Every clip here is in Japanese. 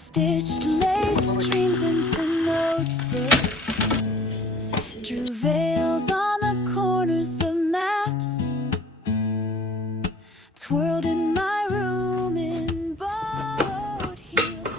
stitched lace dreams into notebooks, drew veils on the corners of maps, twirled in my room in borrowed heels.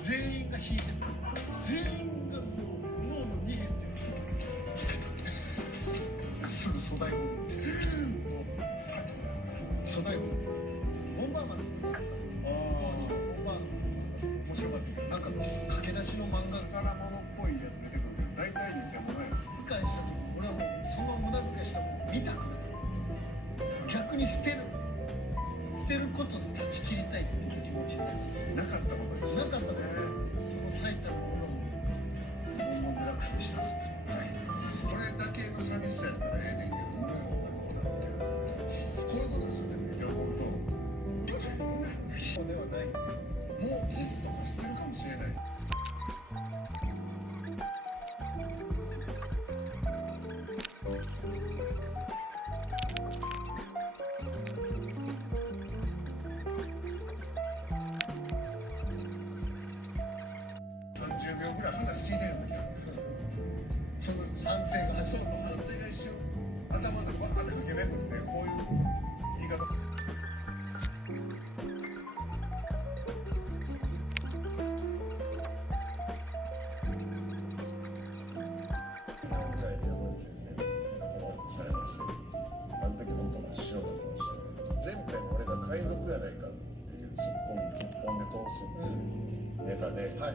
全員が引いてる、全員がもう逃げてるしてた。すぐ粗大ゴミもう粗大ゴミボンバーマンってやってた。当時のボンバーマン面白かったけど、なんか駆け出しの漫画からものっぽいやつ出てくるけど、大体偽物や。理解した時俺はもうその無駄遣いしたもの見たくない。逆に捨てることで断ち切りたいっていう気持ちになります。なかったものになかったね。その最たるものをボンボンデラックスにした。はい。これだけの寂しさやったらええねんけど、向こうがどうなってるか。こういうことですよね。って思うと、そうではない。もうキスとかしてるかもしれない。30秒ぐらい話聞いてへん時ある。その反省が一瞬頭でバーって吹きめくって、こういう言い方。あの時本当真っ白だったかもしれない。前編俺が海賊やないかっていうツッコミ一本で通すネタで、はい、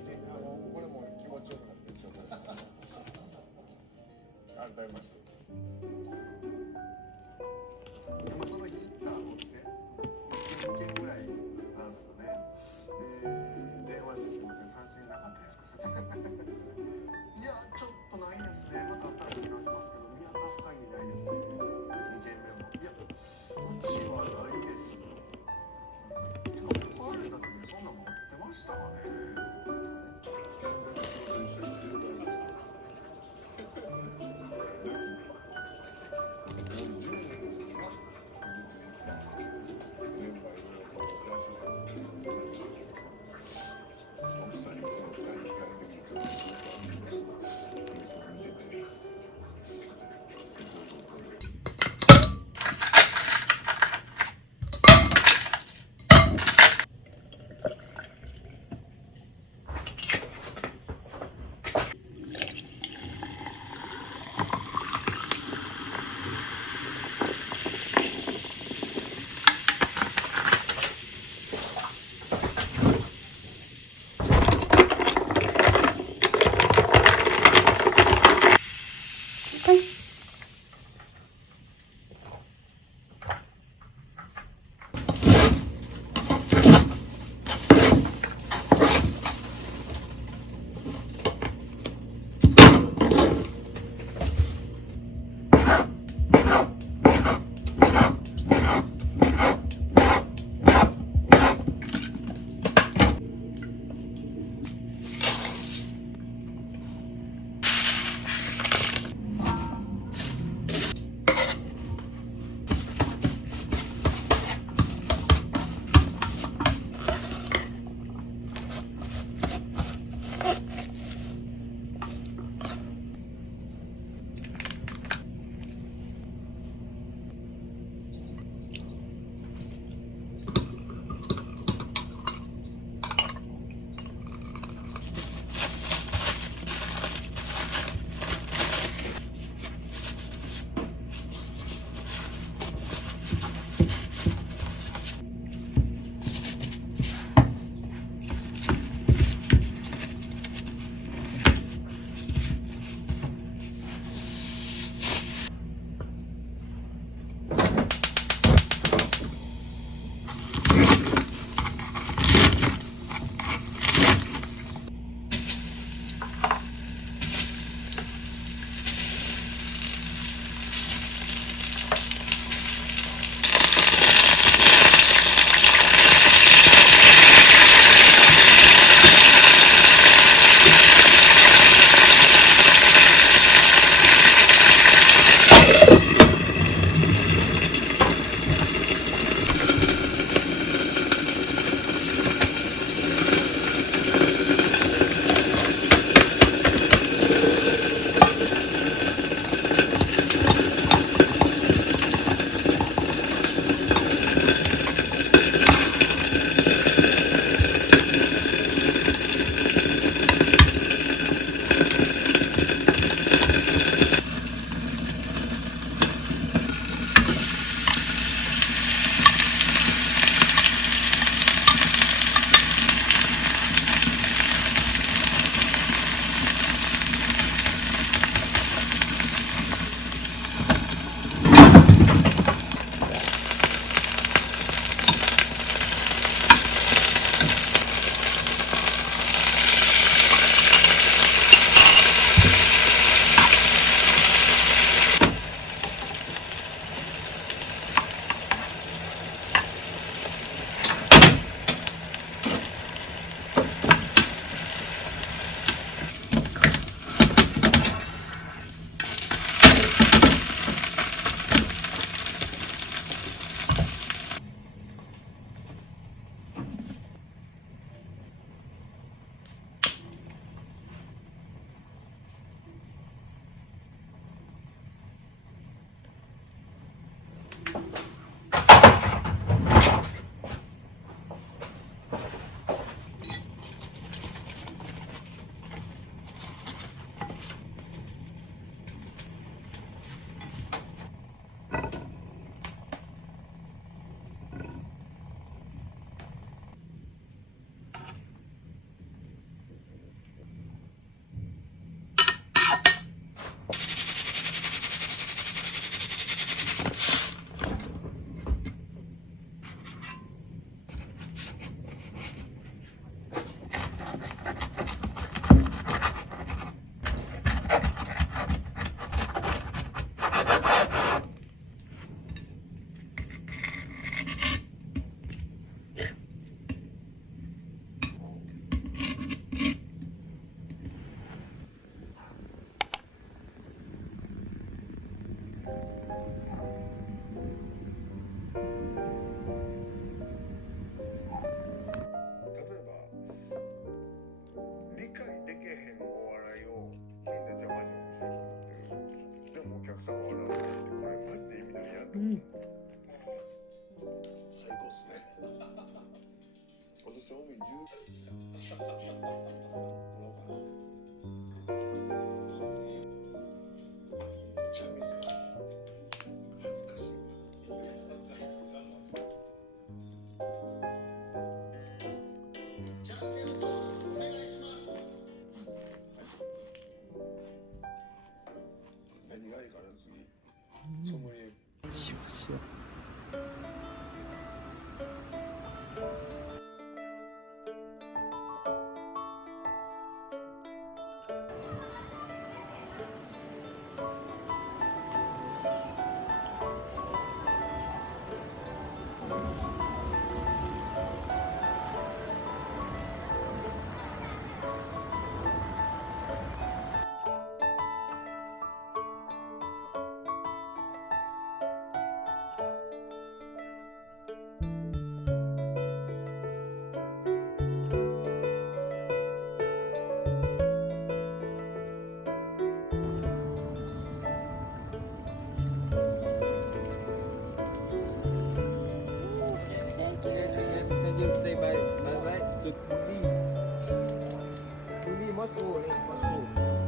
これも気持ちよくなってる紹介です。改めまして。でもその日行ったお店、1軒ぐらいだったんですかね。電話してすみません、三振なかったですか？いや、ちょっとないですね。またあったら聞き直しますけど、見渡す限りないですね。2軒目も。いや、うちはないです。てか、来られた時にそんな持ってましたかね。一緒にするからです。10年ですか？ must go, must go.